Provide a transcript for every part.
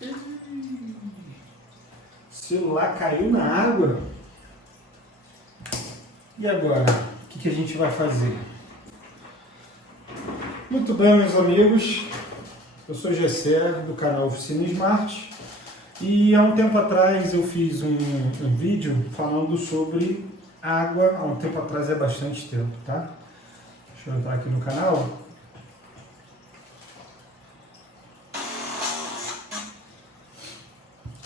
O celular caiu na água. E agora? O que a gente vai fazer? Muito bem, meus amigos. Eu sou Gessé, do canal Oficina Smart. E há um tempo atrás eu fiz um vídeo falando sobre água. Há um tempo atrás, é bastante tempo, tá? Deixa eu entrar aqui no canal.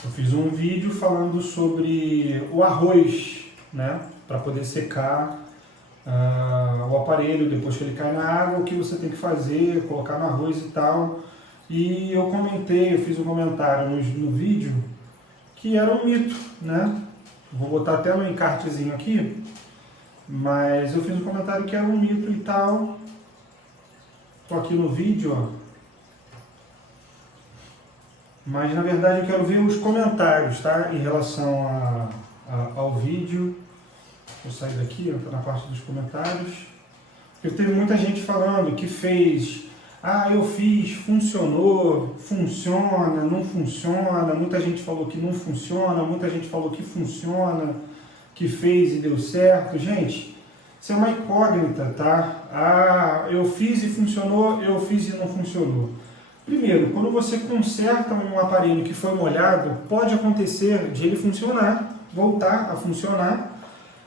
Eu fiz um vídeo falando sobre o arroz, né? Para poder secar o aparelho depois que ele cai na água, o que você tem que fazer, colocar no arroz e tal. E eu fiz um comentário no vídeo que era um mito, né? Vou botar até no encartezinho aqui, mas eu fiz um comentário que era um mito e tal. Tô aqui no vídeo, ó. Mas na verdade eu quero ver os comentários, tá? Em relação ao vídeo. Vou sair daqui, ó, tá na parte dos comentários. Porque teve muita gente falando que fez. Eu fiz, funcionou, funciona, não funciona. Muita gente falou que não funciona, muita gente falou que funciona, que fez e deu certo. Gente, isso é uma incógnita, tá? Eu fiz e funcionou, eu fiz e não funcionou. Primeiro, quando você conserta um aparelho que foi molhado, pode acontecer de ele funcionar, voltar a funcionar,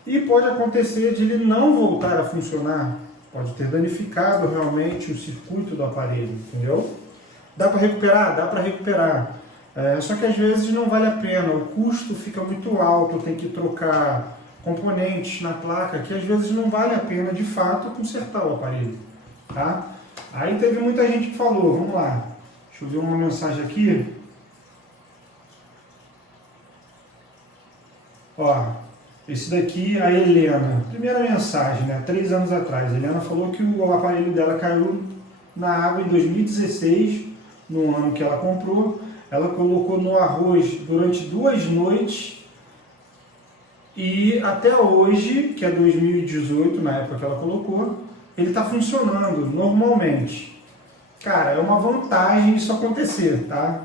e pode acontecer de ele não voltar a funcionar. Pode ter danificado realmente o circuito do aparelho, entendeu? Dá para recuperar? Dá para recuperar. Só que às vezes não vale a pena, o custo fica muito alto, tem que trocar componentes na placa, que às vezes não vale a pena de fato consertar o aparelho, tá? Aí teve muita gente que falou, vamos lá, deixa eu ver uma mensagem aqui. Ó, esse daqui, a Helena, primeira mensagem, né, 3 anos atrás. A Helena falou que o aparelho dela caiu na água em 2016, no ano que ela comprou. Ela colocou no arroz durante 2 noites e até hoje, que é 2018, na época que ela colocou, ele está funcionando normalmente. Cara, é uma vantagem isso acontecer, tá?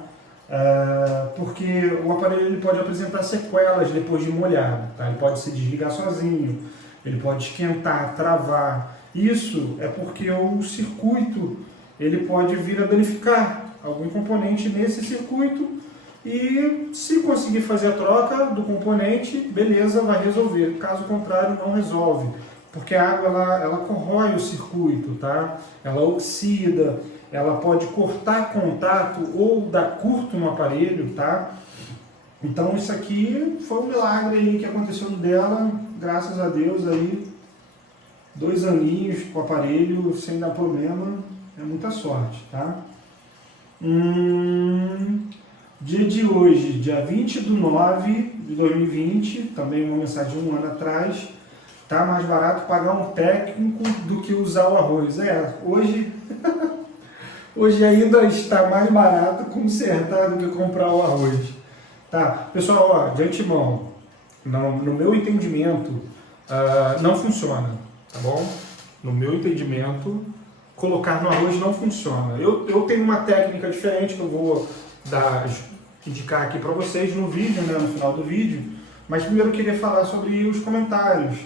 Porque o aparelho ele pode apresentar sequelas depois de molhado, tá? Ele pode se desligar sozinho, ele pode esquentar, travar. Isso é porque o circuito ele pode vir a danificar algum componente nesse circuito e se conseguir fazer a troca do componente, beleza, vai resolver. Caso contrário, não resolve, porque a água ela corrói o circuito, tá? Ela oxida. Ela pode cortar contato ou dar curto no aparelho, tá? Então isso aqui foi um milagre aí que aconteceu dela, graças a Deus aí, 2 aninhos com o aparelho sem dar problema, é muita sorte, tá? Dia de hoje, dia 20/9 de 2020, também uma mensagem de 1 ano atrás, tá mais barato pagar um técnico do que usar o arroz. Hoje ainda está mais barato consertar do que comprar o arroz. Tá? Pessoal, ó, de antemão, no meu entendimento, não funciona, tá bom? No meu entendimento, colocar no arroz não funciona. Eu tenho uma técnica diferente que eu vou indicar aqui para vocês no vídeo, né, no final do vídeo. Mas primeiro eu queria falar sobre os comentários.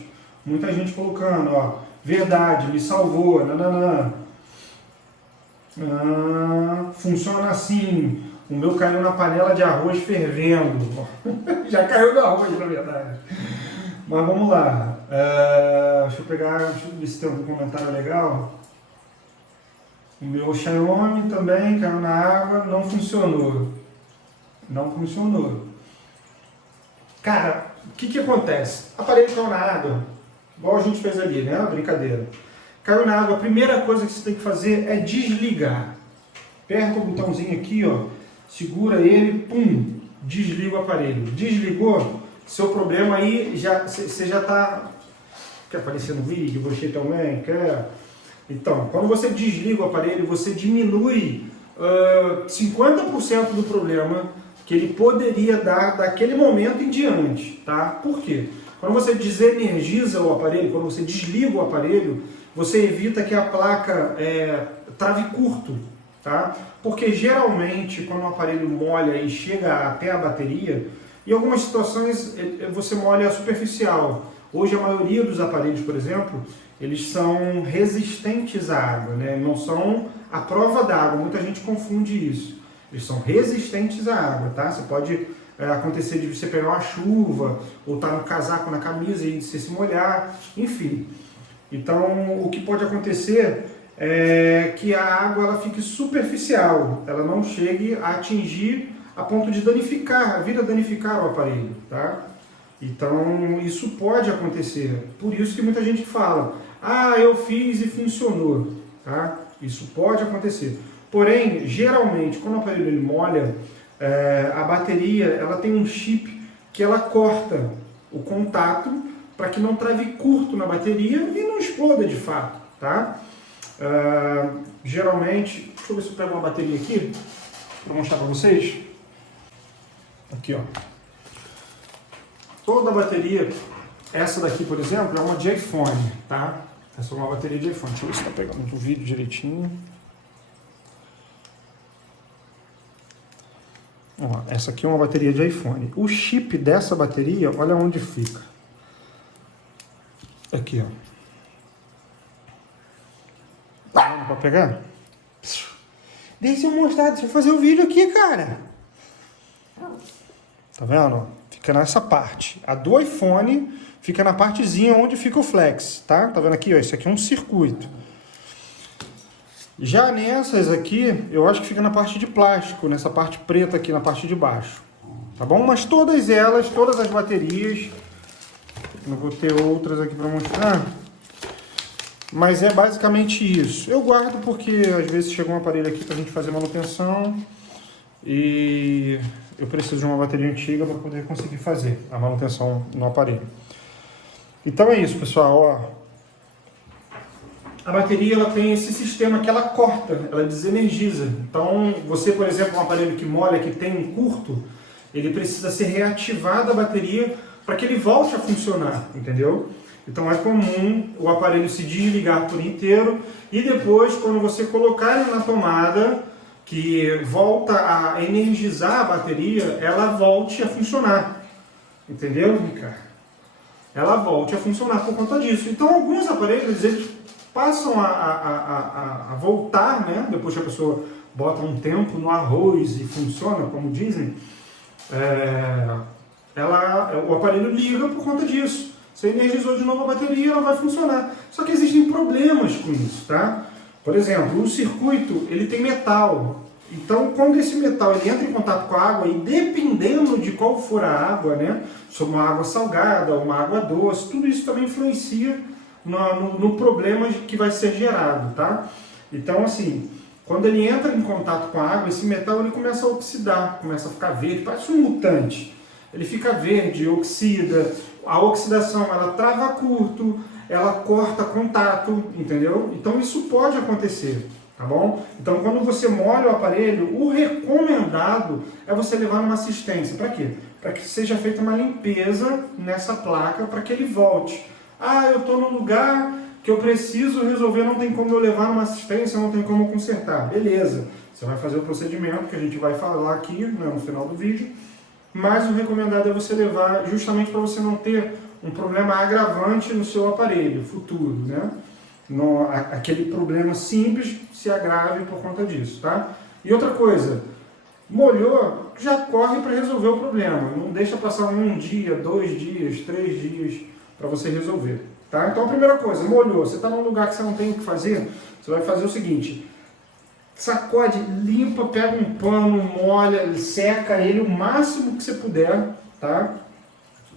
Muita gente colocando, ó, verdade, me salvou, nananã. Funciona assim, o meu caiu na panela de arroz fervendo. Já caiu no arroz, na verdade. Mas vamos lá. Deixa eu ver se tem algum comentário legal. O meu Xiaomi também caiu na água, não funcionou. Não funcionou. Cara, o que acontece? O aparelho caiu na água, igual a gente fez ali, né? Uma brincadeira. Caiu na água, a primeira coisa que você tem que fazer é desligar. Aperta o botãozinho aqui, ó, segura ele, pum, desliga o aparelho. Desligou, seu problema aí, você já está... Quer aparecer no vídeo? Você também quer? Então, quando você desliga o aparelho, você diminui 50% do problema que ele poderia dar daquele momento em diante, tá? Por quê? Quando você desenergiza o aparelho, quando você desliga o aparelho, você evita que a placa trave curto, tá? Porque geralmente quando o aparelho molha e chega até a bateria, em algumas situações você molha superficial. Hoje a maioria dos aparelhos, por exemplo, eles são resistentes à água, né? Não são à prova d'água, muita gente confunde isso. Eles são resistentes à água, tá? Você pode acontecer de você pegar uma chuva, ou estar no casaco, na camisa e você se molhar, enfim. Então, o que pode acontecer é que a água ela fique superficial, ela não chegue a atingir a ponto de danificar, vir a danificar o aparelho, tá? Então, isso pode acontecer. Por isso que muita gente fala, ah, eu fiz e funcionou, tá? Isso pode acontecer. Porém, geralmente, quando o aparelho ele molha, a bateria ela tem um chip que ela corta o contato para que não trave curto na bateria e não exploda de fato, tá? Geralmente, deixa eu ver se eu pego uma bateria aqui para mostrar para vocês. Aqui, ó. Toda a bateria, essa daqui, por exemplo, é uma de iPhone, tá? Essa é uma bateria de iPhone. Deixa eu ver se está pegando o vídeo direitinho. Ó, essa aqui é uma bateria de iPhone. O chip dessa bateria, olha onde fica. Aqui, ó. Tá dando pra pegar? Deixa eu mostrar, deixa eu fazer o vídeo aqui, cara. Tá vendo? Fica nessa parte. A do iPhone fica na partezinha onde fica o flex, tá? Tá vendo aqui, ó? Isso aqui é um circuito. Já nessas aqui, eu acho que fica na parte de plástico, nessa parte preta aqui na parte de baixo. Tá bom? Mas todas elas, todas as baterias, não vou ter outras aqui para mostrar, mas é basicamente isso. Eu guardo porque às vezes chega um aparelho aqui para a gente fazer manutenção e eu preciso de uma bateria antiga para poder conseguir fazer a manutenção no aparelho. Então é isso, pessoal, ó. A bateria ela tem esse sistema que ela corta, ela desenergiza. Então, você, por exemplo, um aparelho que molha, que tem um curto, ele precisa ser reativado a bateria para que ele volte a funcionar, entendeu? Então é comum o aparelho se desligar por inteiro e depois, quando você colocar ele na tomada, que volta a energizar a bateria, ela volte a funcionar. Entendeu, Ricardo? Ela volte a funcionar por conta disso. Então, alguns aparelhos, eles passam a voltar, né? Depois que a pessoa bota um tempo no arroz e funciona, como dizem, o aparelho liga por conta disso. Você energizou de novo a bateria, ela vai funcionar. Só que existem problemas com isso, tá? Por exemplo, o circuito, ele tem metal. Então, quando esse metal ele entra em contato com a água, e dependendo de qual for a água, né? Se for uma água salgada, uma água doce, tudo isso também influencia no problema que vai ser gerado, tá? Então, assim, quando ele entra em contato com a água, esse metal ele começa a oxidar, começa a ficar verde, parece um mutante. Ele fica verde, oxida, a oxidação ela trava curto, ela corta contato, entendeu? Então isso pode acontecer, tá bom? Então quando você molha o aparelho, o recomendado é você levar numa assistência. Para quê? Para que seja feita uma limpeza nessa placa para que ele volte. Ah, eu estou num lugar que eu preciso resolver, não tem como eu levar numa assistência, não tem como consertar. Beleza, você vai fazer o procedimento que a gente vai falar aqui, né, no final do vídeo, mas o recomendado é você levar justamente para você não ter um problema agravante no seu aparelho futuro, né? Aquele problema simples se agrave por conta disso, tá? E outra coisa, molhou, já corre para resolver o problema, não deixa passar 1 dia, 2 dias, 3 dias para você resolver, tá? Então a primeira coisa, molhou, você está num lugar que você não tem o que fazer, você vai fazer o seguinte: sacode, limpa, pega um pano, molha, seca ele o máximo que você puder, tá?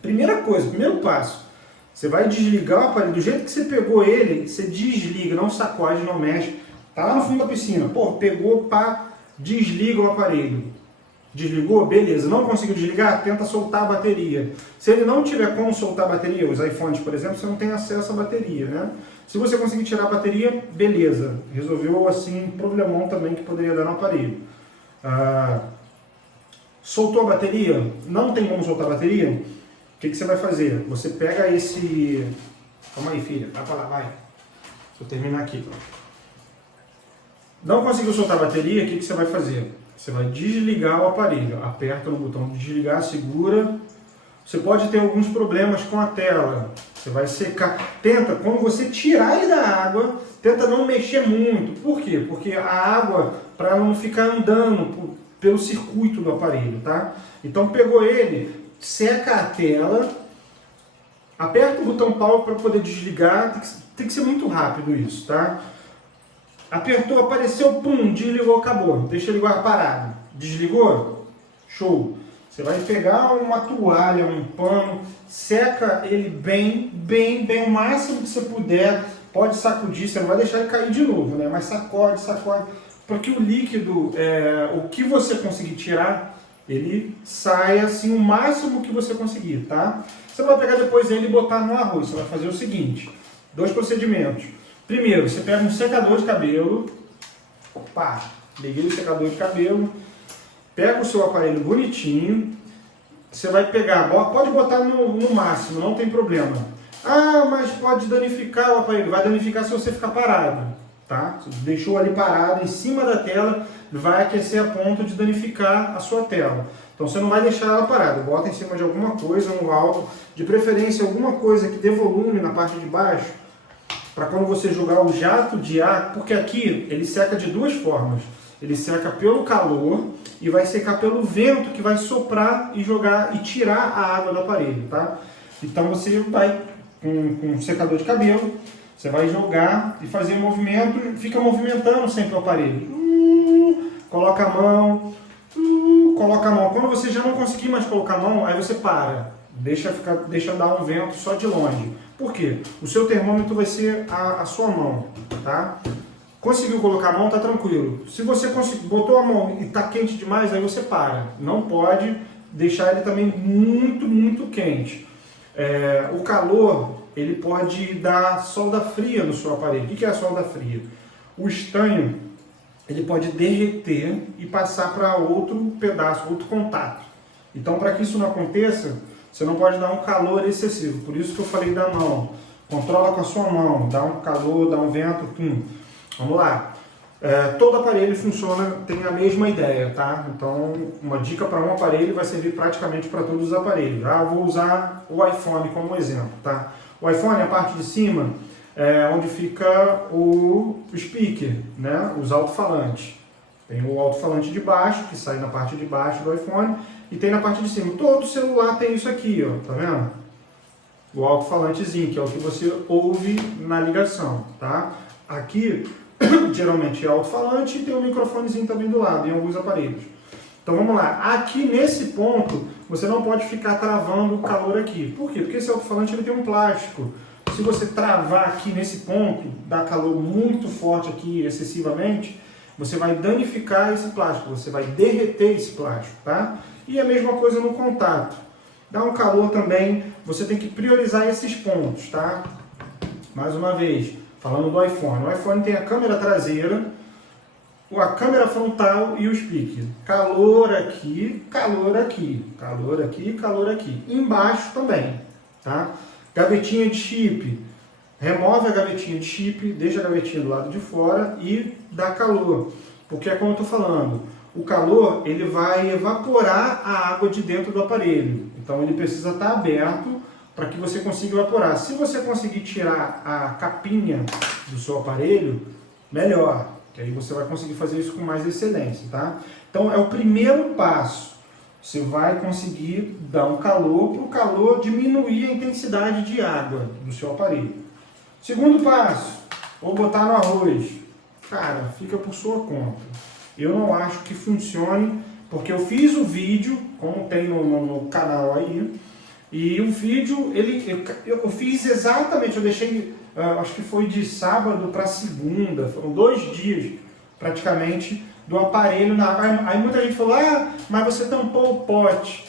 Primeira coisa, primeiro passo, você vai desligar o aparelho, do jeito que você pegou ele, você desliga, não sacode, não mexe, tá lá no fundo da piscina, pô, pegou, pá, desliga o aparelho. Desligou? Beleza. Não conseguiu desligar? Tenta soltar a bateria. Se ele não tiver como soltar a bateria, os iPhones, por exemplo, você não tem acesso à bateria, né? Se você conseguir tirar a bateria, beleza. Resolveu, assim, um problemão também que poderia dar no aparelho. Soltou a bateria? Não tem como soltar a bateria? O que você vai fazer? Você pega esse... Calma aí, filha. Vai pra lá, vai. Deixa eu terminar aqui. Não conseguiu soltar a bateria, o que você vai fazer? Você vai desligar o aparelho, aperta no botão de desligar, segura. Você pode ter alguns problemas com a tela, você vai secar. Tenta, quando você tirar ele da água, tenta não mexer muito. Por quê? Porque a água, para ela não ficar andando pelo circuito do aparelho, tá? Então pegou ele, seca a tela, aperta o botão power para poder desligar, tem que ser muito rápido isso, tá? Apertou, apareceu, pum, desligou, acabou. Deixa ele guardar parado. Desligou? Show. Você vai pegar uma toalha, um pano, seca ele bem, o máximo que você puder. Pode sacudir, você não vai deixar ele cair de novo, né? Mas sacode, para que o líquido, o que você conseguir tirar, ele saia assim o máximo que você conseguir, tá? Você vai pegar depois ele e botar no arroz. Você vai fazer o seguinte, 2 procedimentos. Primeiro, você pega um secador de cabelo, pá, liguei o secador de cabelo, pega o seu aparelho bonitinho, você vai pegar, pode botar no máximo, não tem problema. Ah, mas pode danificar o aparelho, vai danificar se você ficar parado, tá? Você deixou ali parado em cima da tela, vai aquecer a ponto de danificar a sua tela. Então você não vai deixar ela parada, bota em cima de alguma coisa no alto, de preferência alguma coisa que dê volume na parte de baixo, para quando você jogar o jato de ar, porque aqui ele seca de 2 formas. Ele seca pelo calor e vai secar pelo vento que vai soprar e jogar e tirar a água do aparelho, tá? Então você vai com um secador de cabelo, você vai jogar e fazer movimento, fica movimentando sempre o aparelho. Coloca a mão, coloca a mão. Quando você já não conseguir mais colocar a mão, aí você para, deixa dar um vento só de longe. Por quê? O seu termômetro vai ser a sua mão, tá? Conseguiu colocar a mão, tá tranquilo. Se você botou a mão e tá quente demais, aí você para. Não pode deixar ele também muito quente. O calor, ele pode dar solda fria no seu aparelho. O que é a solda fria? O estanho, ele pode derreter e passar para outro pedaço, outro contato. Então, para que isso não aconteça, você não pode dar um calor excessivo. Por isso que eu falei da mão. Controla com a sua mão, dá um calor, dá um vento, pum. Vamos lá. Todo aparelho funciona, tem a mesma ideia, tá? Então, uma dica para um aparelho vai servir praticamente para todos os aparelhos. Eu vou usar o iPhone como exemplo, tá? O iPhone, a parte de cima, é onde fica o speaker, né? Os alto-falantes. Tem o alto-falante de baixo, que sai na parte de baixo do iPhone, e tem na parte de cima. Todo celular tem isso aqui, ó, tá vendo? O alto-falantezinho, que é o que você ouve na ligação, tá? Aqui, geralmente é alto-falante e tem um microfonezinho também do lado, em alguns aparelhos. Então vamos lá, aqui nesse ponto, você não pode ficar travando o calor aqui. Por quê? Porque esse alto-falante ele tem um plástico. Se você travar aqui nesse ponto, dar calor muito forte aqui, excessivamente, você vai danificar esse plástico, você vai derreter esse plástico, tá? E a mesma coisa no contato. Dá um calor também, você tem que priorizar esses pontos, tá? Mais uma vez, falando do iPhone. O iPhone tem a câmera traseira, a câmera frontal e o speaker. Calor aqui, calor aqui, calor aqui, calor aqui. Embaixo também, tá? Gavetinha de chip. Remove a gavetinha de chip, deixa a gavetinha do lado de fora e dá calor. Porque é como eu estou falando, o calor ele vai evaporar a água de dentro do aparelho. Então ele precisa estar aberto para que você consiga evaporar. Se você conseguir tirar a capinha do seu aparelho, melhor. Que aí você vai conseguir fazer isso com mais excelência, tá? Então é o primeiro passo. Você vai conseguir dar um calor para o calor diminuir a intensidade de água do seu aparelho. Segundo passo, vou botar no arroz. Cara, fica por sua conta. Eu não acho que funcione, porque eu fiz o vídeo, como tem no canal aí, e o vídeo, eu fiz exatamente, eu deixei, acho que foi de sábado para segunda, foram 2 dias praticamente do aparelho na água. Aí muita gente falou, mas você tampou o pote,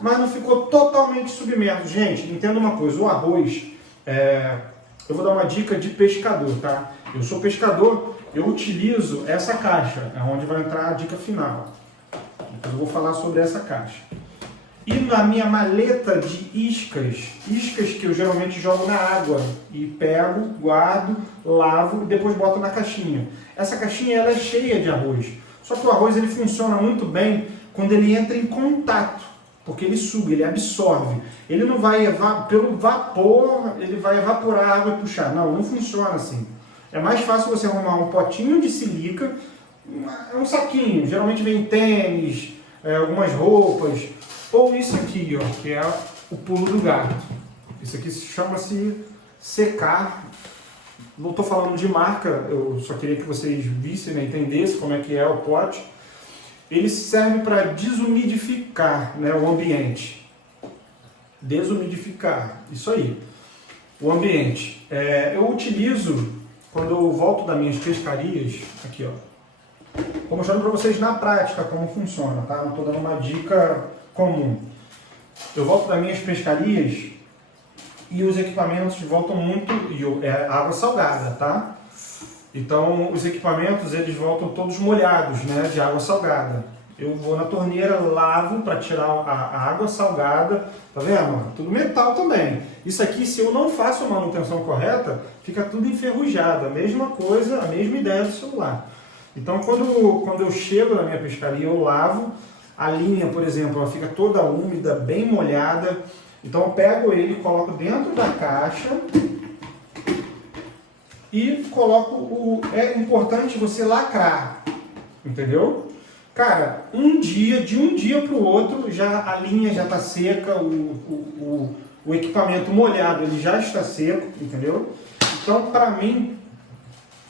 mas não ficou totalmente submerso. Gente, entenda uma coisa, o arroz, eu vou dar uma dica de pescador, tá? Eu sou pescador, eu utilizo essa caixa, é onde vai entrar a dica final. Depois eu vou falar sobre essa caixa. E na minha maleta de iscas que eu geralmente jogo na água e pego, guardo, lavo e depois boto na caixinha. Essa caixinha ela é cheia de arroz. Só que o arroz ele funciona muito bem quando ele entra em contato, porque ele suga, ele absorve. Ele não vai, pelo vapor, ele vai evaporar a água e puxar. Não, não funciona assim. É mais fácil você arrumar um potinho de silica, um saquinho, geralmente vem tênis, algumas roupas, ou isso aqui, ó, que é o pulo do gato. Isso aqui chama-se secar. Não estou falando de marca, eu só queria que vocês vissem, né, entendessem como é que é o pote. Ele serve para desumidificar, né, o ambiente. Desumidificar, isso aí. O ambiente. Eu utilizo, quando eu volto das minhas pescarias, aqui ó, estou mostrando para vocês na prática como funciona, tá? Não estou dando uma dica comum. Eu volto das minhas pescarias e os equipamentos voltam muito, água salgada, tá? Então os equipamentos eles voltam todos molhados, né, de água salgada. Eu vou na torneira, lavo para tirar a água salgada, tá vendo? Tudo metal também. Isso aqui, se eu não faço a manutenção correta, fica tudo enferrujado. A mesma coisa, a mesma ideia do celular. Então quando eu chego na minha pescaria, eu lavo. A linha, por exemplo, ela fica toda úmida, bem molhada. Então eu pego ele, coloco dentro da caixa e coloco É importante você lacrar, entendeu? Cara, de um dia para o outro, a linha já está seca, o equipamento molhado ele já está seco, entendeu? Então, para mim,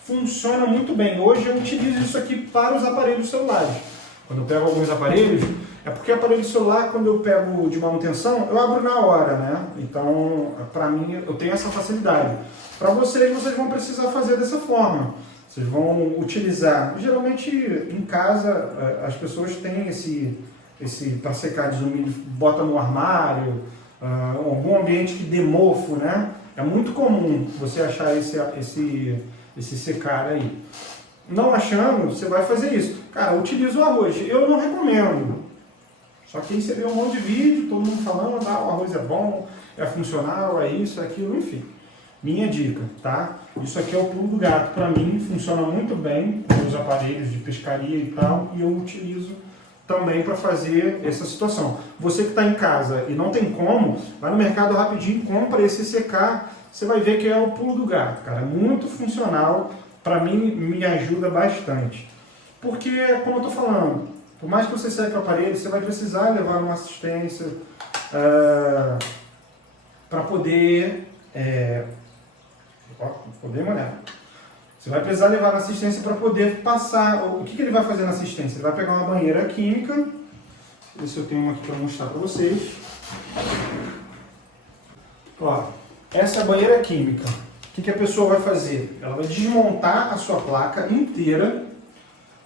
funciona muito bem. Hoje eu utilizo isso aqui para os aparelhos celulares. Quando eu pego alguns aparelhos, é porque aparelho celular, quando eu pego de manutenção, eu abro na hora, né? Então, para mim, eu tenho essa facilidade. Para vocês vão precisar fazer dessa forma. Vocês vão utilizar, geralmente em casa, as pessoas têm esse para secar desumidificador, bota no armário, algum ambiente que dê mofo, né? É muito comum você achar esse secar aí. Não achando, você vai fazer isso. Cara, utiliza o arroz. Eu não recomendo. Só que aí você vê um monte de vídeo, todo mundo falando, o arroz é bom, é funcional, é isso, é aquilo, enfim. Minha dica, tá? Isso aqui é o pulo do gato. Para mim, funciona muito bem com os aparelhos de pescaria e tal, e eu utilizo também para fazer essa situação. Você que está em casa e não tem como, vai no mercado rapidinho, compra esse secar, você vai ver que é o pulo do gato, cara. É muito funcional, para mim me ajuda bastante. Porque, como eu estou falando, por mais que você seque o aparelho, você vai precisar levar uma assistência para poder... ficou bem molhado. Você vai precisar levar na assistência para poder passar. O que ele vai fazer na assistência? Ele vai pegar uma banheira química. Deixa eu ver se eu tenho uma aqui para mostrar para vocês. Ó, essa é a banheira química. O que a pessoa vai fazer? Ela vai desmontar a sua placa inteira,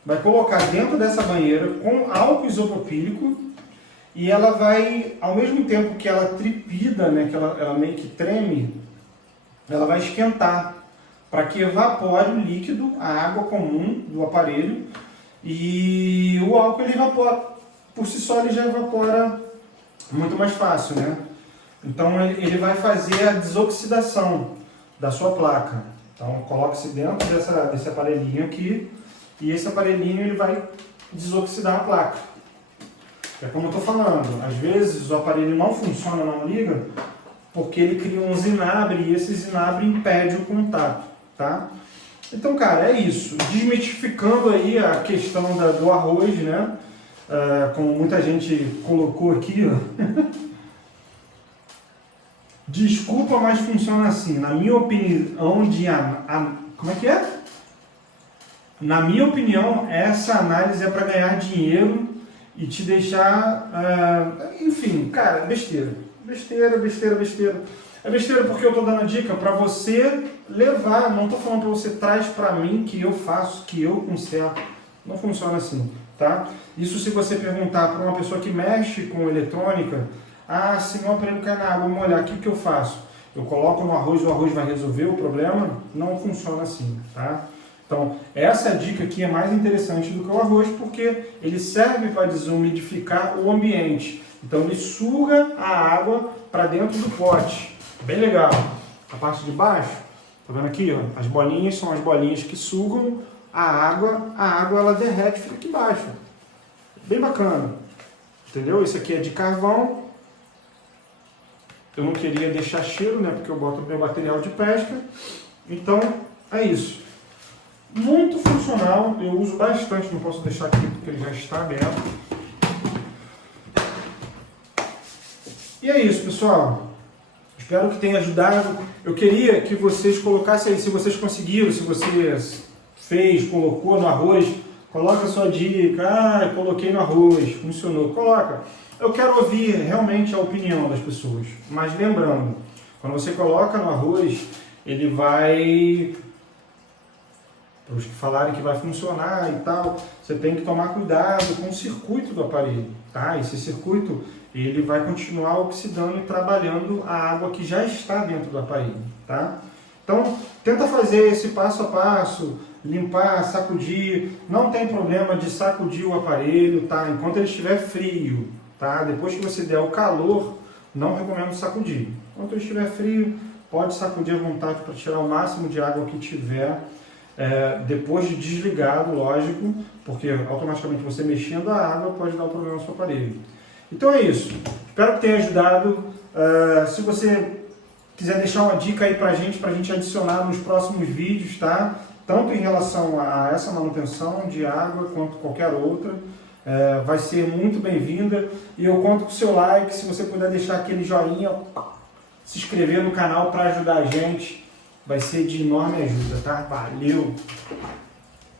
vai colocar dentro dessa banheira com álcool isopropílico e ela vai, ao mesmo tempo que ela tripida, né, que ela meio que treme, ela vai esquentar para que evapore o líquido, a água comum do aparelho, e o álcool ele evapora, por si só ele já evapora muito mais fácil, né? Então ele vai fazer a desoxidação da sua placa. Então coloque-se dentro desse aparelhinho aqui, e esse aparelhinho ele vai desoxidar a placa. É como eu estou falando, às vezes o aparelho não funciona, não liga, porque ele cria um zinabre e esse zinabre impede o contato, tá? Então, cara, é isso. Desmitificando aí a questão do arroz, né? Como muita gente colocou aqui, ó. Desculpa, mas funciona assim. Na minha opinião, como é que é? Na minha opinião, essa análise é para ganhar dinheiro e te deixar... enfim, cara, besteira. Besteira. É besteira porque eu estou dando a dica para você levar, não estou falando para você traz para mim que eu faço, que eu conserto. Não funciona assim, tá? Isso se você perguntar para uma pessoa que mexe com eletrônica, se meu aparelho cai na água, vou molhar, o que eu faço? Eu coloco no arroz, o arroz vai resolver o problema? Não funciona assim, tá? Então, essa dica aqui é mais interessante do que o arroz porque ele serve para desumidificar o ambiente. Então ele suga a água para dentro do pote. Bem legal. A parte de baixo, tá vendo aqui? Ó, as bolinhas são as bolinhas que sugam a água ela derrete e fica aqui embaixo. Bem bacana. Entendeu? Esse aqui é de carvão. Eu não queria deixar cheiro, né? Porque eu boto o meu material de pesca. Então, é isso. Muito funcional. Eu uso bastante. Não posso deixar aqui porque ele já está aberto. E é isso, pessoal. Espero que tenha ajudado. Eu queria que vocês colocassem aí, se vocês conseguiram, se você fez, colocou no arroz, coloca a sua dica. Ah, eu coloquei no arroz, funcionou. Coloca. Eu quero ouvir realmente a opinião das pessoas. Mas lembrando, quando você coloca no arroz, ele vai... Para os que falarem que vai funcionar e tal, você tem que tomar cuidado com o circuito do aparelho, tá? Esse circuito, ele vai continuar oxidando e trabalhando a água que já está dentro do aparelho, tá? Então, tenta fazer esse passo a passo, limpar, sacudir. Não tem problema de sacudir o aparelho, tá? Enquanto ele estiver frio, tá? Depois que você der o calor, não recomendo sacudir. Enquanto ele estiver frio, pode sacudir à vontade para tirar o máximo de água que tiver. Depois de desligado, lógico, porque automaticamente você mexendo a água pode dar um problema no seu aparelho. Então é isso. Espero que tenha ajudado. Se você quiser deixar uma dica aí pra gente adicionar nos próximos vídeos, tá? Tanto em relação a essa manutenção de água quanto qualquer outra, vai ser muito bem-vinda. E eu conto com o seu like, se você puder deixar aquele joinha, se inscrever no canal para ajudar a gente, vai ser de enorme ajuda, tá? Valeu!